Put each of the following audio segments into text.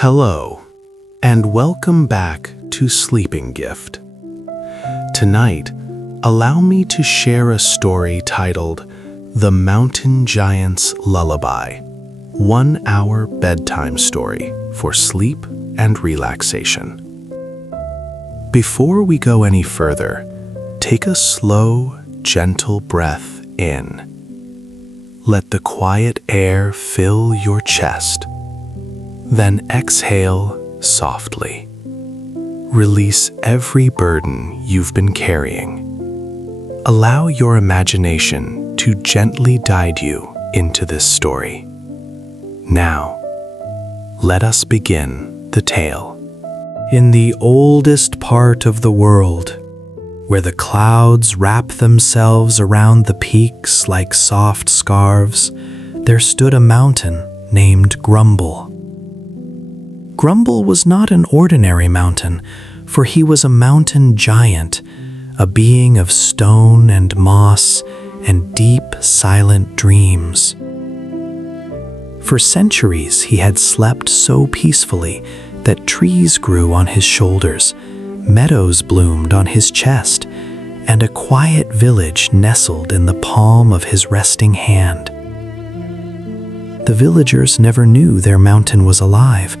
Hello, and welcome back to Sleeping Gift. Tonight, allow me to share a story titled The Mountain Giant's Lullaby, 1 hour bedtime story for sleep and relaxation. Before we go any further, take a slow, gentle breath in. Let the quiet air fill your chest. Then exhale softly. Release every burden you've been carrying. Allow your imagination to gently guide you into this story. Now, let us begin the tale. In the oldest part of the world, where the clouds wrap themselves around the peaks like soft scarves, there stood a mountain named Grumble. Grumble was not an ordinary mountain, for he was a mountain giant, a being of stone and moss and deep, silent dreams. For centuries he had slept so peacefully that trees grew on his shoulders, meadows bloomed on his chest, and a quiet village nestled in the palm of his resting hand. The villagers never knew their mountain was alive.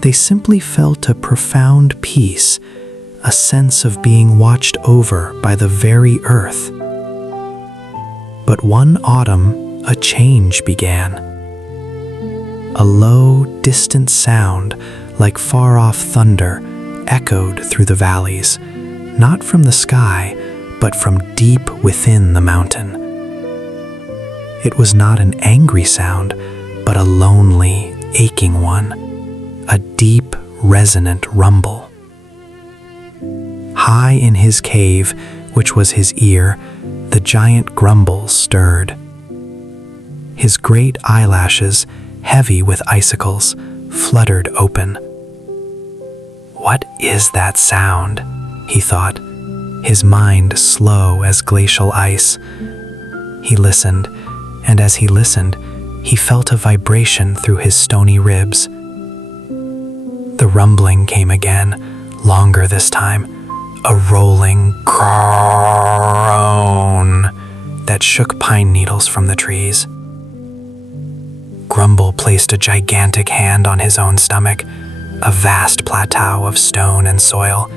They simply felt a profound peace, a sense of being watched over by the very earth. But one autumn, a change began. A low, distant sound, like far-off thunder, echoed through the valleys, not from the sky, but from deep within the mountain. It was not an angry sound, but a lonely, aching one. A deep, resonant rumble. High in his cave, which was his ear, the giant Grumble stirred. His great eyelashes, heavy with icicles, fluttered open. What is that sound? He thought, his mind slow as glacial ice. He listened, and as he listened, he felt a vibration through his stony ribs. The rumbling came again, longer this time, a rolling groan that shook pine needles from the trees. Grumble placed a gigantic hand on his own stomach, a vast plateau of stone and soil.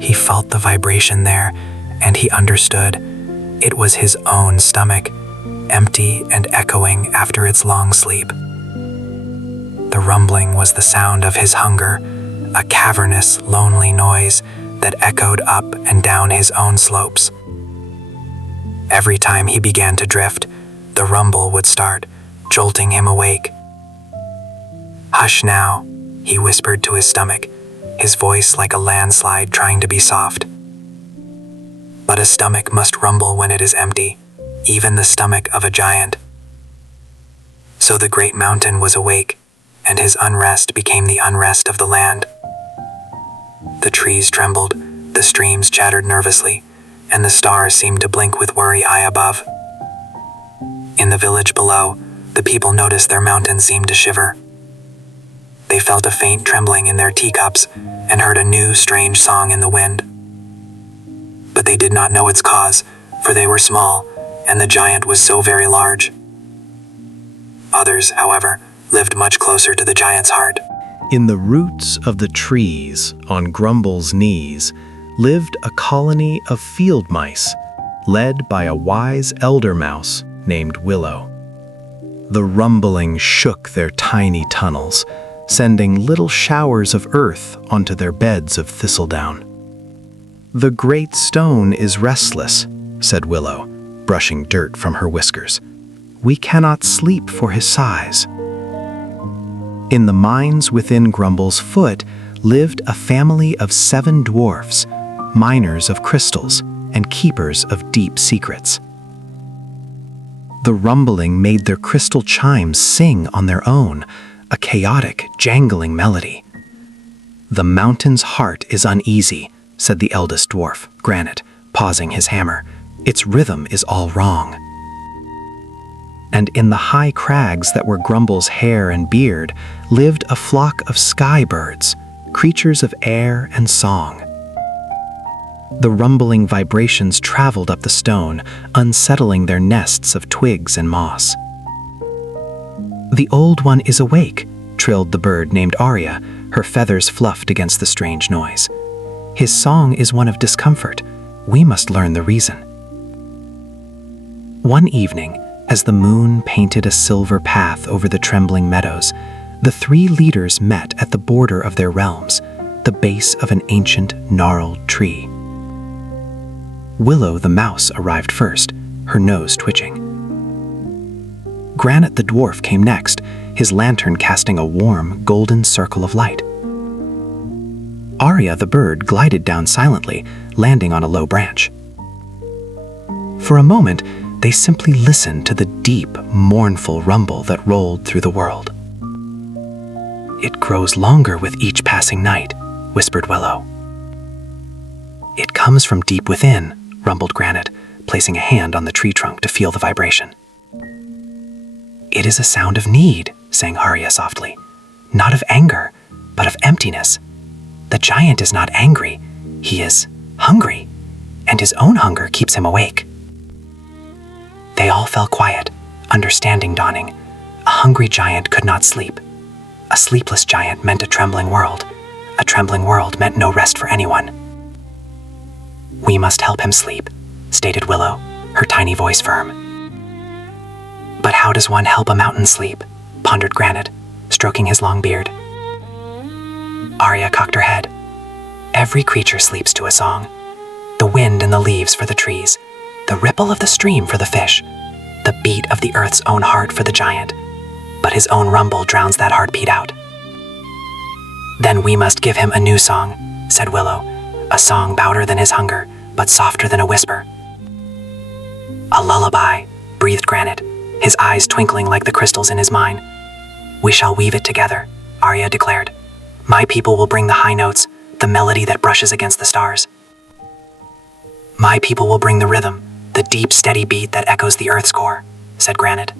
He felt the vibration there, and he understood. It was his own stomach, empty and echoing after its long sleep. The rumbling was the sound of his hunger, a cavernous, lonely noise that echoed up and down his own slopes. Every time he began to drift, the rumble would start, jolting him awake. "Hush now," he whispered to his stomach, his voice like a landslide trying to be soft. But a stomach must rumble when it is empty, even the stomach of a giant. So the great mountain was awake, and his unrest became the unrest of the land. The trees trembled, the streams chattered nervously, and the stars seemed to blink with worry high above. In the village below, the people noticed their mountain seemed to shiver. They felt a faint trembling in their teacups and heard a new, strange song in the wind. But they did not know its cause, for they were small, and the giant was so very large. Others, however, lived much closer to the giant's heart. In the roots of the trees, on Grumble's knees, lived a colony of field mice, led by a wise elder mouse named Willow. The rumbling shook their tiny tunnels, sending little showers of earth onto their beds of thistledown. "The great stone is restless," said Willow, brushing dirt from her whiskers. "We cannot sleep for his sighs." In the mines within Grumble's foot lived a family of 7 dwarfs, miners of crystals and keepers of deep secrets. The rumbling made their crystal chimes sing on their own, a chaotic, jangling melody. "The mountain's heart is uneasy," said the eldest dwarf, Granite, pausing his hammer. "Its rhythm is all wrong." and in the high crags that were Grumble's hair and beard lived a flock of sky birds, creatures of air and song. The rumbling vibrations traveled up the stone, unsettling their nests of twigs and moss. "The Old One is awake," trilled the bird named Arya, her feathers fluffed against the strange noise. "His song is one of discomfort. We must learn the reason." One evening, as the moon painted a silver path over the trembling meadows, the three leaders met at the border of their realms, the base of an ancient, gnarled tree. Willow the mouse arrived first, her nose twitching. Granite the dwarf came next, his lantern casting a warm, golden circle of light. Arya the bird glided down silently, landing on a low branch. For a moment, they simply listened to the deep, mournful rumble that rolled through the world. "It grows longer with each passing night," whispered Willow. "It comes from deep within," rumbled Granite, placing a hand on the tree trunk to feel the vibration. "It is a sound of need," sang Arya softly. "Not of anger, but of emptiness. The giant is not angry, he is hungry, and his own hunger keeps him awake." They all fell quiet, understanding dawning. A hungry giant could not sleep. A sleepless giant meant a trembling world. A trembling world meant no rest for anyone. "We must help him sleep," stated Willow, her tiny voice firm. "But how does one help a mountain sleep?" pondered Granite, stroking his long beard. Arya cocked her head. "Every creature sleeps to a song. The wind in the leaves for the trees, the ripple of the stream for the fish, the beat of the earth's own heart for the giant. But his own rumble drowns that heartbeat out." "Then we must give him a new song," said Willow, "a song louder than his hunger, but softer than a whisper." "A lullaby," breathed Granite, his eyes twinkling like the crystals in his mind. "We shall weave it together," Arya declared. "My people will bring the high notes, the melody that brushes against the stars. My people will bring the rhythm, the deep, steady beat that echoes the earth's core," said Granite.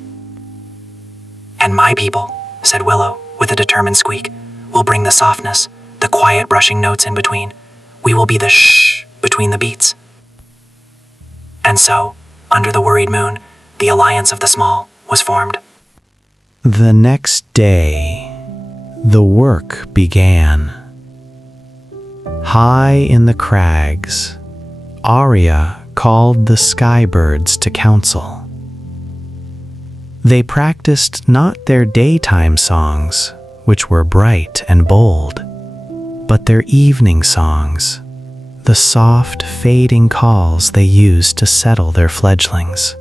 "And my people," said Willow, with a determined squeak, "will bring the softness, the quiet brushing notes in between. We will be the shh between the beats." And so, under the worried moon, the alliance of the small was formed. The next day, the work began. High in the crags, Arya called the skybirds to council. They practiced not their daytime songs, which were bright and bold, but their evening songs, the soft, fading calls they used to settle their fledglings.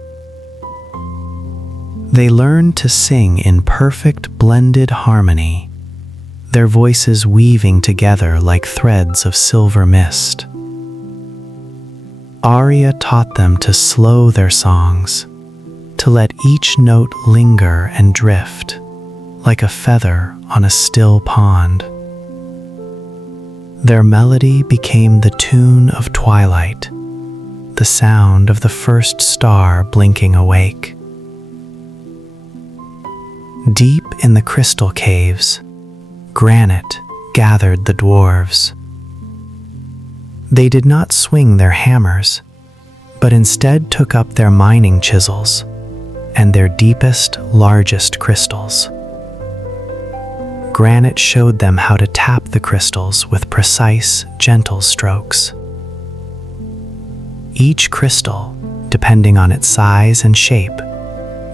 They learned to sing in perfect blended harmony, their voices weaving together like threads of silver mist. Arya taught them to slow their songs, to let each note linger and drift, like a feather on a still pond. Their melody became the tune of twilight, the sound of the first star blinking awake. Deep in the crystal caves, Granite gathered the dwarves. They did not swing their hammers, but instead took up their mining chisels and their deepest, largest crystals. Granite showed them how to tap the crystals with precise, gentle strokes. Each crystal, depending on its size and shape,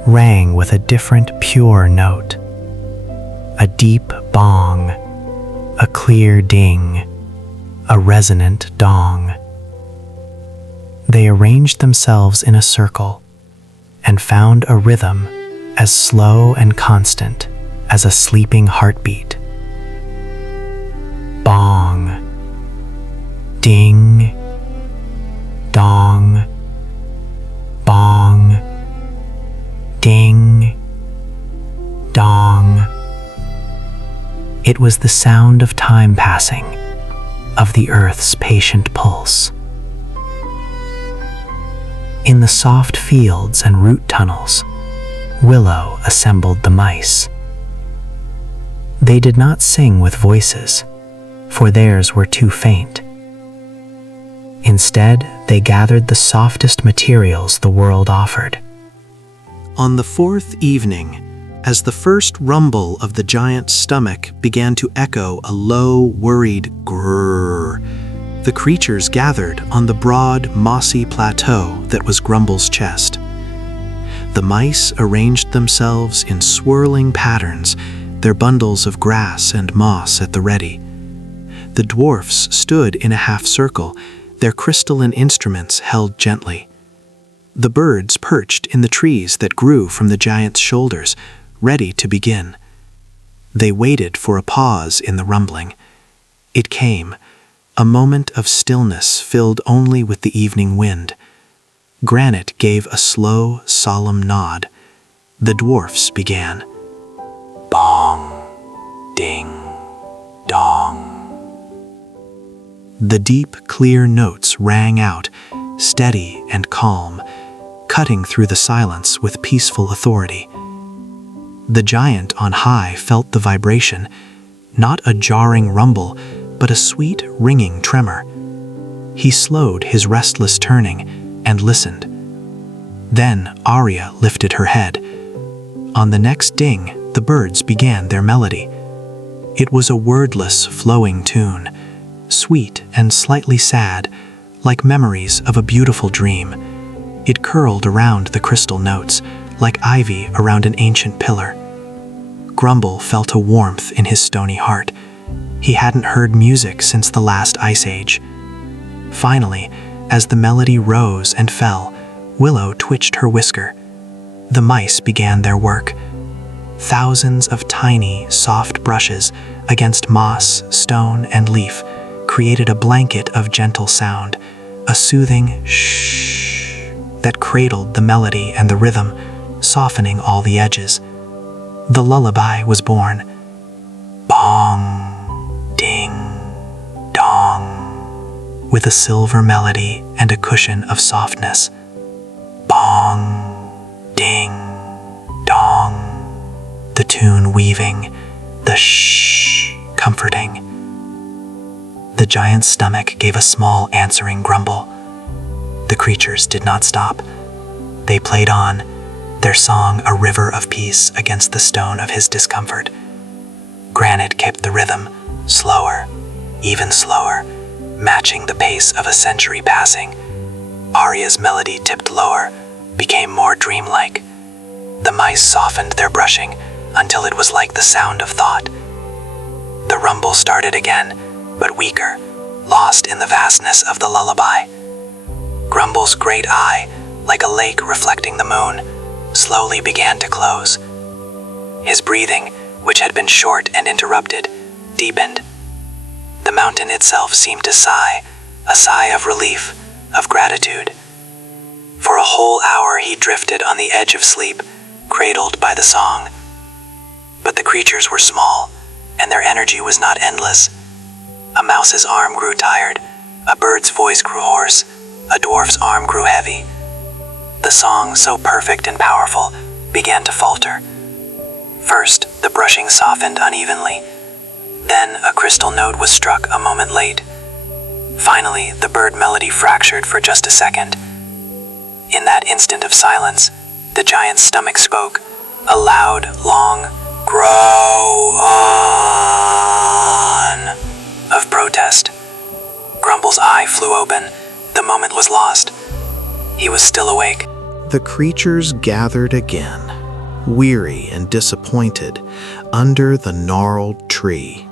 rang with a different pure note. A deep bong, a clear ding, a resonant dong. They arranged themselves in a circle and found a rhythm as slow and constant as a sleeping heartbeat. Bong, ding, dong, bong, ding, dong. It was the sound of time passing, of the earth's patient pulse. In the soft fields and root tunnels, Willow assembled the mice. They did not sing with voices, for theirs were too faint. Instead, they gathered the softest materials the world offered. On the fourth evening, as the first rumble of the giant's stomach began to echo a low, worried grrr, the creatures gathered on the broad, mossy plateau that was Grumble's chest. The mice arranged themselves in swirling patterns, their bundles of grass and moss at the ready. The dwarfs stood in a half circle, their crystalline instruments held gently. The birds perched in the trees that grew from the giant's shoulders, ready to begin. They waited for a pause in the rumbling. It came, a moment of stillness filled only with the evening wind. Granite gave a slow, solemn nod. The dwarfs began. Bong, ding, dong. The deep, clear notes rang out, steady and calm, cutting through the silence with peaceful authority. The giant on high felt the vibration, not a jarring rumble, but a sweet, ringing tremor. He slowed his restless turning and listened. Then Arya lifted her head. On the next ding, the birds began their melody. It was a wordless, flowing tune, sweet and slightly sad, like memories of a beautiful dream. It curled around the crystal notes, like ivy around an ancient pillar. Grumble felt a warmth in his stony heart. He hadn't heard music since the last ice age. Finally, as the melody rose and fell, Willow twitched her whisker. The mice began their work. Thousands of tiny, soft brushes against moss, stone, and leaf created a blanket of gentle sound, a soothing shh that cradled the melody and the rhythm, softening all the edges. The lullaby was born. Bong, ding, dong, with a silver melody and a cushion of softness. Bong, ding, dong, the tune weaving, the shh comforting. The giant's stomach gave a small answering grumble. The creatures did not stop. They played on, their song a river of peace against the stone of his discomfort. Granite kept the rhythm, slower, even slower, matching the pace of a century passing. Arya's melody tipped lower, became more dreamlike. The mice softened their brushing until it was like the sound of thought. The rumble started again, but weaker, lost in the vastness of the lullaby. Grumble's great eye, like a lake reflecting the moon, slowly began to close. His breathing, which had been short and interrupted, deepened. The mountain itself seemed to sigh, a sigh of relief, of gratitude. For a whole hour he drifted on the edge of sleep, cradled by the song. But the creatures were small, and their energy was not endless. A mouse's arm grew tired, a bird's voice grew hoarse, a dwarf's arm grew heavy. The song, so perfect and powerful, began to falter. First, the brushing softened unevenly. Then, a crystal note was struck a moment late. Finally, the bird melody fractured for just a second. In that instant of silence, the giant's stomach spoke, a loud, long, grow on of protest. Grumble's eye flew open. The moment was lost. He was still awake. The creatures gathered again, weary and disappointed, under the gnarled tree.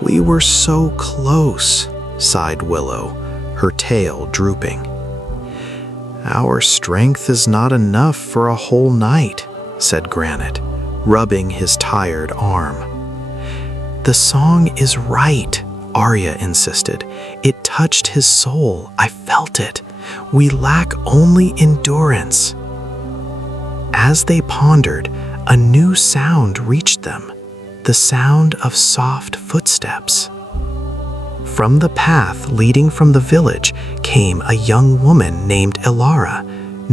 "We were so close," sighed Willow, her tail drooping. "Our strength is not enough for a whole night," said Granite, rubbing his tired arm. "The song is right," Arya insisted. "It touched his soul. I felt it. We lack only endurance." As they pondered, a new sound reached them, the sound of soft footsteps. From the path leading from the village came a young woman named Ilara,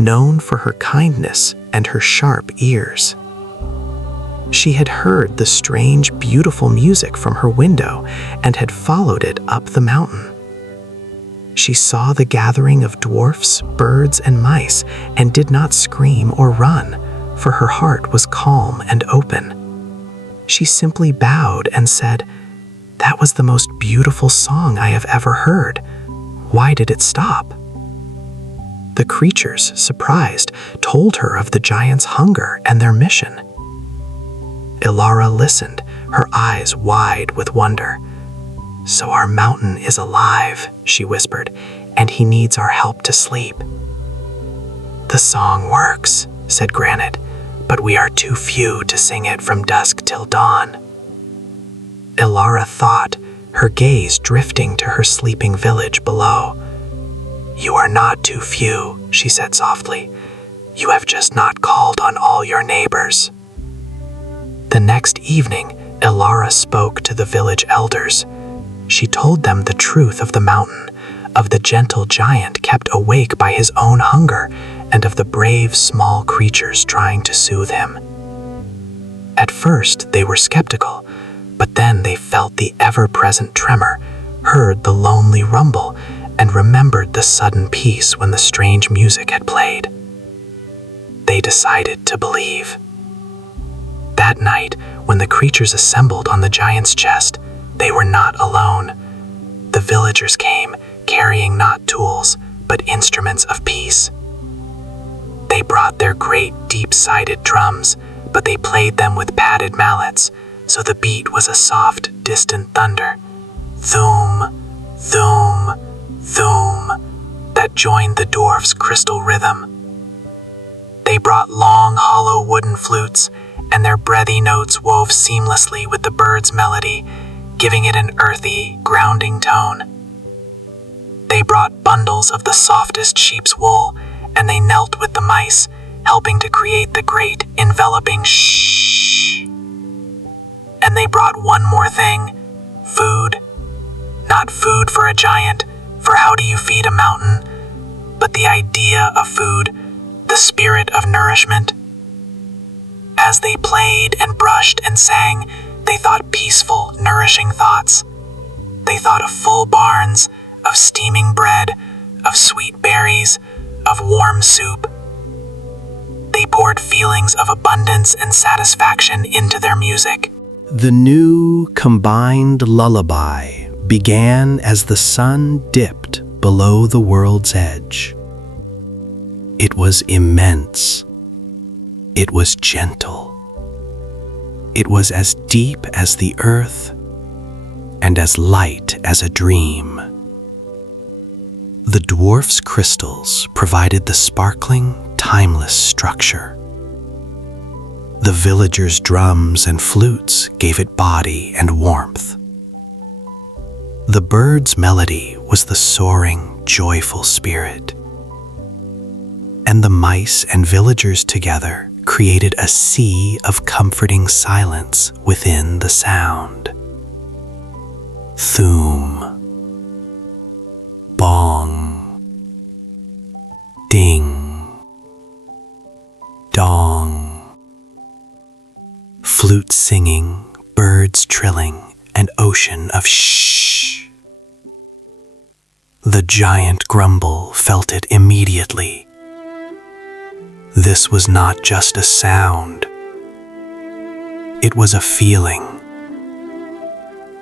known for her kindness and her sharp ears. She had heard the strange, beautiful music from her window and had followed it up the mountain. She saw the gathering of dwarfs, birds, and mice and did not scream or run, for her heart was calm and open. She simply bowed and said, "That was the most beautiful song I have ever heard. Why did it stop?" The creatures, surprised, told her of the giant's hunger and their mission. Ilara listened, her eyes wide with wonder. "So our mountain is alive," she whispered, "and he needs our help to sleep." "The song works," said Granite, "but we are too few to sing it from dusk till dawn." Ilara thought, her gaze drifting to her sleeping village below. "You are not too few," she said softly. "You have just not called on all your neighbors." The next evening, Ilara spoke to the village elders. She told them the truth of the mountain, of the gentle giant kept awake by his own hunger, and of the brave small creatures trying to soothe him. At first, they were skeptical, but then they felt the ever-present tremor, heard the lonely rumble, and remembered the sudden peace when the strange music had played. They decided to believe. That night, when the creatures assembled on the giant's chest, they were not alone. The villagers came, carrying not tools, but instruments of peace. They brought their great, deep-sided drums, but they played them with padded mallets, so the beat was a soft, distant thunder. Thoom, thoom, thoom, that joined the dwarfs' crystal rhythm. They brought long, hollow wooden flutes, and their breathy notes wove seamlessly with the bird's melody, giving it an earthy, grounding tone. They brought bundles of the softest sheep's wool, and they knelt with the mice, helping to create the great, enveloping shh. And they brought one more thing, food. Not food for a giant, for how do you feed a mountain, but the idea of food, the spirit of nourishment. As they played and brushed and sang, they thought peaceful, nourishing thoughts. They thought of full barns, of steaming bread, of sweet berries, of warm soup. They poured feelings of abundance and satisfaction into their music. The new combined lullaby began as the sun dipped below the world's edge. It was immense. It was gentle. It was as deep as the earth and as light as a dream. The dwarfs' crystals provided the sparkling, timeless structure. The villagers' drums and flutes gave it body and warmth. The bird's melody was the soaring, joyful spirit. And the mice and villagers together created a sea of comforting silence within the sound. Thoom, bong, ding, dong. Flute singing, birds trilling, an ocean of shh. The giant Grumble felt it immediately. This was not just a sound. It was a feeling.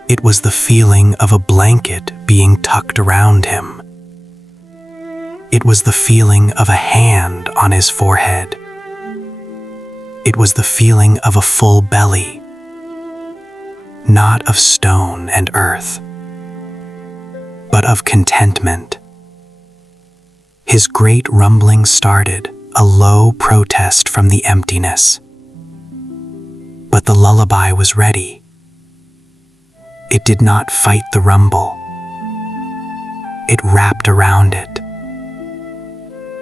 It was the feeling of a blanket being tucked around him. It was the feeling of a hand on his forehead. It was the feeling of a full belly, not of stone and earth, but of contentment. His great rumbling started, a low protest from the emptiness. But the lullaby was ready. It did not fight the rumble. It wrapped around it.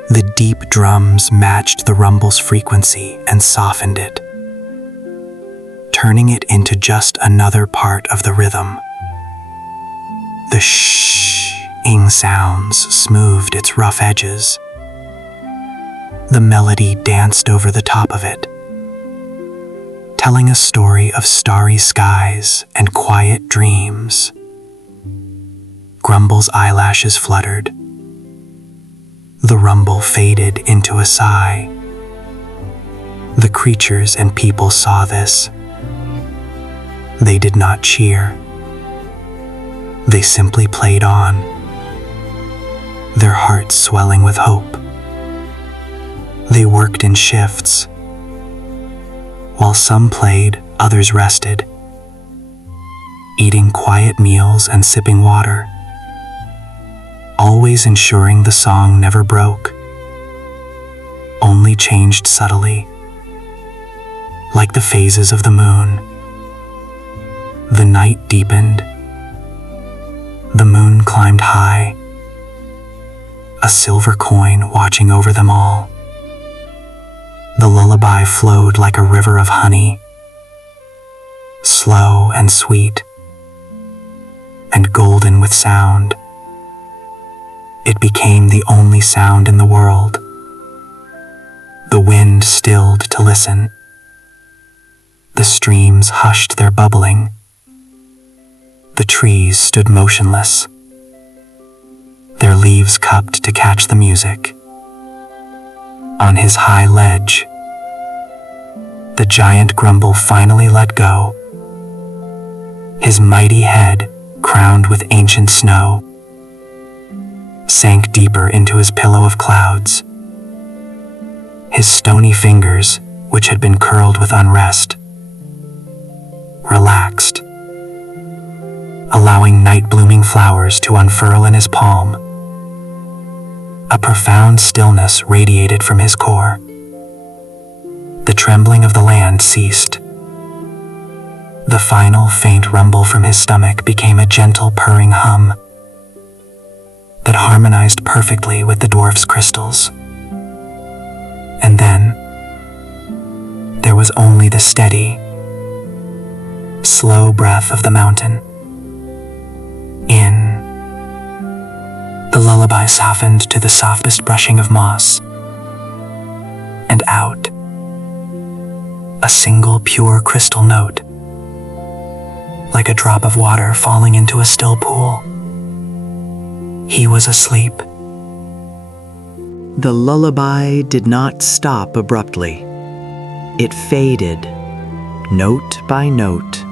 The deep drums matched the rumble's frequency and softened it, turning it into just another part of the rhythm. The shh-ing sounds smoothed its rough edges. The melody danced over the top of it, telling a story of starry skies and quiet dreams. Grumble's eyelashes fluttered. The rumble faded into a sigh. The creatures and people saw this. They did not cheer. They simply played on, their hearts swelling with hope. They worked in shifts. While some played, others rested, eating quiet meals and sipping water, always ensuring the song never broke, only changed subtly, like the phases of the moon. The night deepened. The moon climbed high, a silver coin watching over them all. The lullaby flowed like a river of honey, slow and sweet, and golden with sound. It became the only sound in the world. The wind stilled to listen. The streams hushed their bubbling. The trees stood motionless, their leaves cupped to catch the music. On his high ledge, the giant Grumble finally let go. His mighty head, crowned with ancient snow, sank deeper into his pillow of clouds. His stony fingers, which had been curled with unrest, relaxed, allowing night-blooming flowers to unfurl in his palm. A profound stillness radiated from his core. The trembling of the land ceased. The final faint rumble from his stomach became a gentle purring hum that harmonized perfectly with the dwarf's crystals. And then, there was only the steady, slow breath of the mountain. In. The lullaby softened to the softest brushing of moss. And out. A single pure crystal note, like a drop of water falling into a still pool. He was asleep. The lullaby did not stop abruptly. It faded, note by note,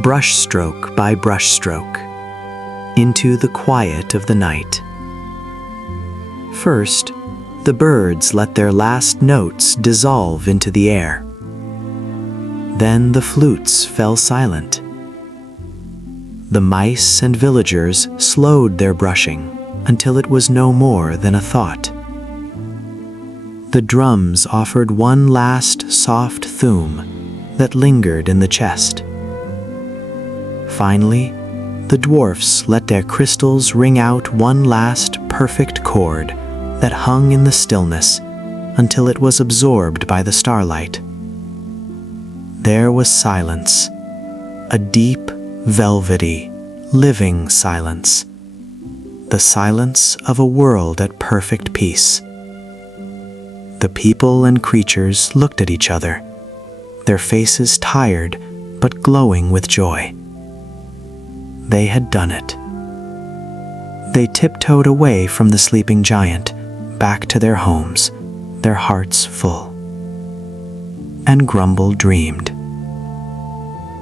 brushstroke by brushstroke, into the quiet of the night. First, the birds let their last notes dissolve into the air. Then the flutes fell silent. The mice and villagers slowed their brushing until it was no more than a thought. The drums offered one last soft thum that lingered in the chest. Finally, the dwarfs let their crystals ring out one last perfect chord that hung in the stillness until it was absorbed by the starlight. There was silence, a deep, velvety, living silence, the silence of a world at perfect peace. The people and creatures looked at each other, their faces tired but glowing with joy. They had done it. They tiptoed away from the sleeping giant, back to their homes, their hearts full. And Grumble dreamed.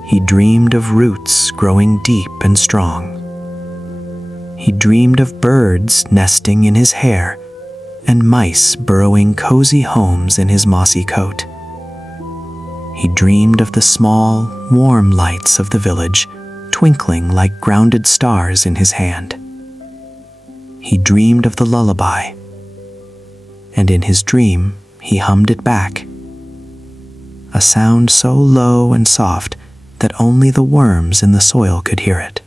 He dreamed of roots growing deep and strong. He dreamed of birds nesting in his hair and mice burrowing cozy homes in his mossy coat. He dreamed of the small, warm lights of the village twinkling like grounded stars in his hand. He dreamed of the lullaby, and in his dream he hummed it back, a sound so low and soft that only the worms in the soil could hear it.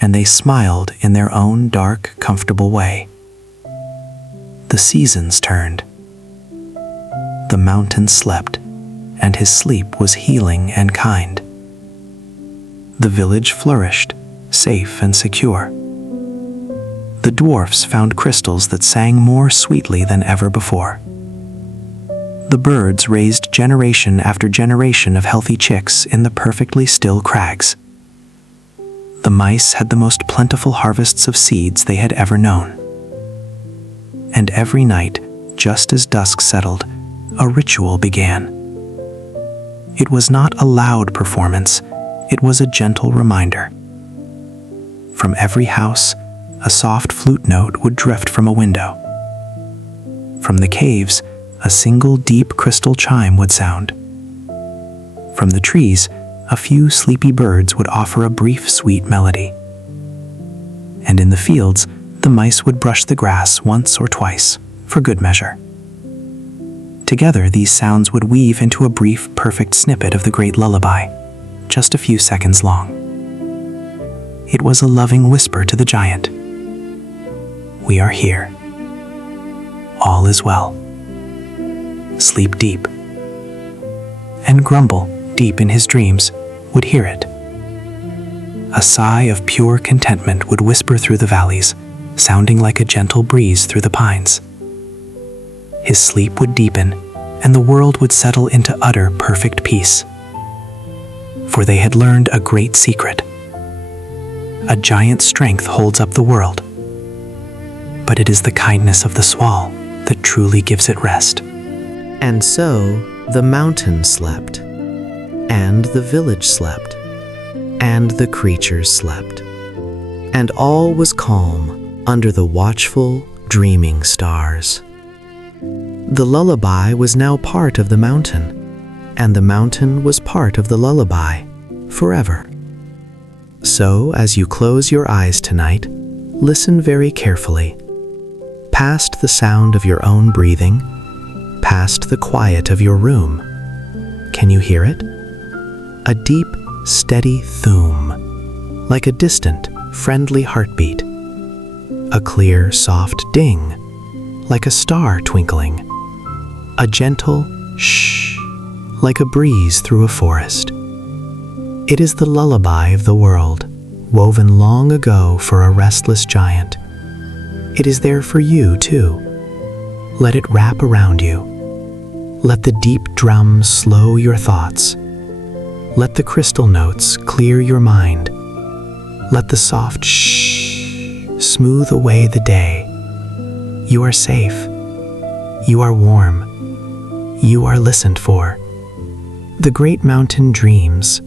And they smiled in their own dark, comfortable way. The seasons turned. The mountain slept, and his sleep was healing and kind. The village flourished, safe and secure. the dwarfs found crystals that sang more sweetly than ever before. The birds raised generation after generation of healthy chicks in the perfectly still crags. The mice had the most plentiful harvests of seeds they had ever known. And every night, just as dusk settled, a ritual began. It was not a loud performance, it was a gentle reminder. From every house, a soft flute note would drift from a window. From the caves, a single deep crystal chime would sound. From the trees, a few sleepy birds would offer a brief sweet melody. And in the fields, the mice would brush the grass once or twice, for good measure. Together, these sounds would weave into a brief, perfect snippet of the great lullaby, just a few seconds long. It was a loving whisper to the giant. We are here. All is well. Sleep deep. And Grumble, deep in his dreams, would hear it. A sigh of pure contentment would whisper through the valleys, sounding like a gentle breeze through the pines. His sleep would deepen, and the world would settle into utter perfect peace. For they had learned a great secret. A giant's strength holds up the world, but it is the kindness of the swall that truly gives it rest. And so the mountain slept, and the village slept, and the creatures slept, and all was calm under the watchful, dreaming stars. The lullaby was now part of the mountain, and the mountain was part of the lullaby, forever. So, as you close your eyes tonight, listen very carefully. Past the sound of your own breathing, past the quiet of your room. Can you hear it? A deep, steady thoom, like a distant, friendly heartbeat. A clear, soft ding, like a star twinkling. A gentle shh, like a breeze through a forest. It is the lullaby of the world, woven long ago for a restless giant. It is there for you, too. Let it wrap around you. Let the deep drums slow your thoughts. Let the crystal notes clear your mind. Let the soft shh smooth away the day. You are safe. You are warm. You are listened for. The great mountain dreams,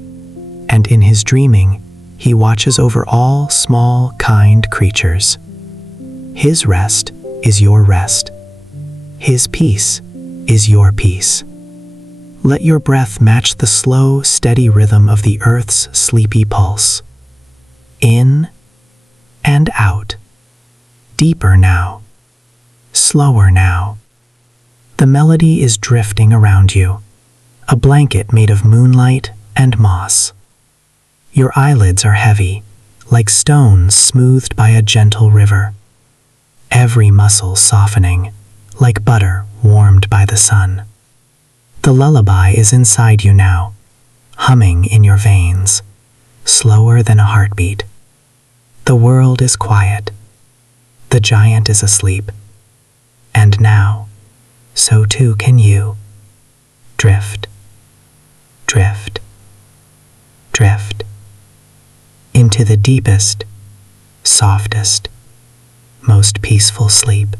and in his dreaming, he watches over all small, kind creatures. His rest is your rest. His peace is your peace. Let your breath match the slow, steady rhythm of the earth's sleepy pulse. In and out. Deeper now. Slower now. The melody is drifting around you, a blanket made of moonlight and moss. Your eyelids are heavy, like stones smoothed by a gentle river. Every muscle softening, like butter warmed by the sun. The lullaby is inside you now, humming in your veins, slower than a heartbeat. The world is quiet. The giant is asleep. And now, so too can you. Drift, drift, drift into the deepest, softest, most peaceful sleep.